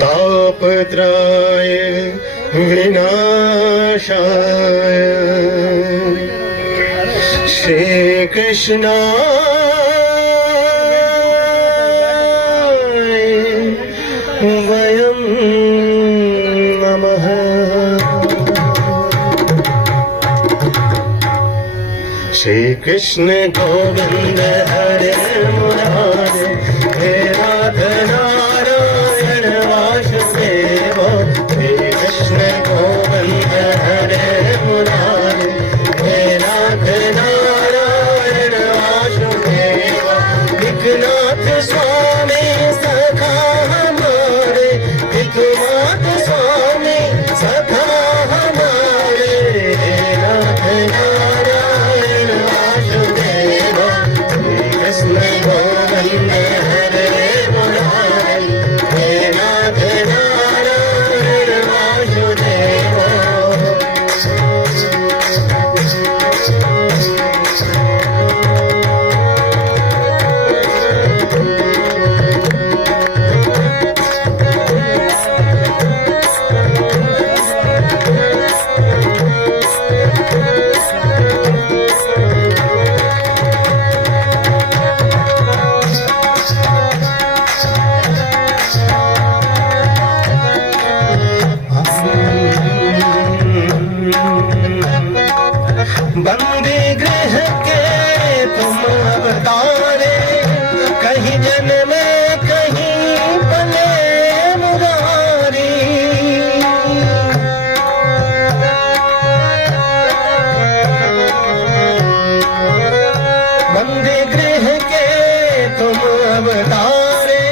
तापत्राय विनाशाय श्री कृष्णाय वयं नमः। श्री कृष्ण गोविंद हरे मुरारे, हे राध नारायण वासुदेव। श्री कृष्ण गोविंद हरे मुरारे, हे राध नारायण वासुदेव। विघ्नाथ स्वामी सखा हमारे, विघ्नाथ स्वामी सखा हमारे, हे राध नारायण वासुदेव। श्री कृष्ण गोविंद हरे मुरारे, हे राध नारायण वासुदेव। बंदी गृह के तुम अवतारे, कहीं जन्म कहीं पले मुरारी। बंदी गृह के तुम अवतारे,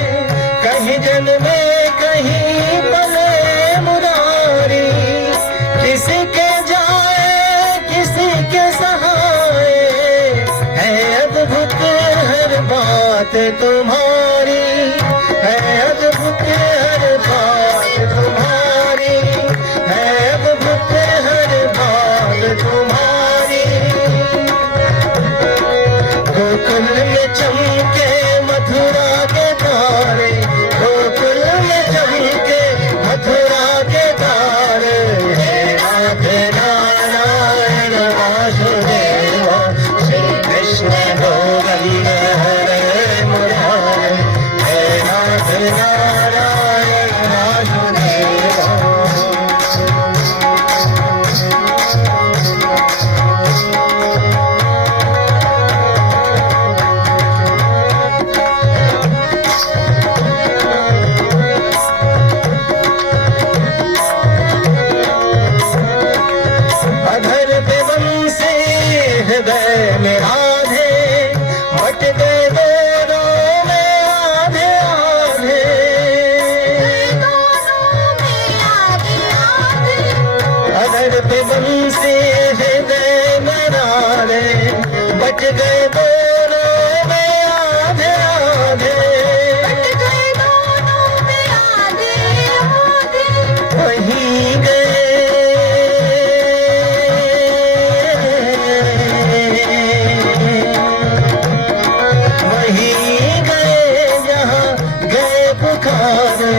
कहीं जन्म कहीं पले मुरारी। किसी के जाए किसी के सहाय, है अद्भुत हर बात तुम्हारी, है अद्भुत हर बात तुम्हारी, है अद्भुत हर बात तुम्हारी। गोकुल में चमके मथुरा के तारे, गोकुल में चमके मथुरा के तारे, हे राधे नारायण वासुदेव। श्री कृष्ण गोविंद हरे मुरारे, हे राधे नारायण वासुदेव। अधर पे बंसी हृदय में राधे, बट गए दोनों में आधे आधे। अधर पे बंसी हृदय में राधे, बट गए दोनों में आधे आधे। वहीं गए वहीं गए जहाँ गए पुकारे,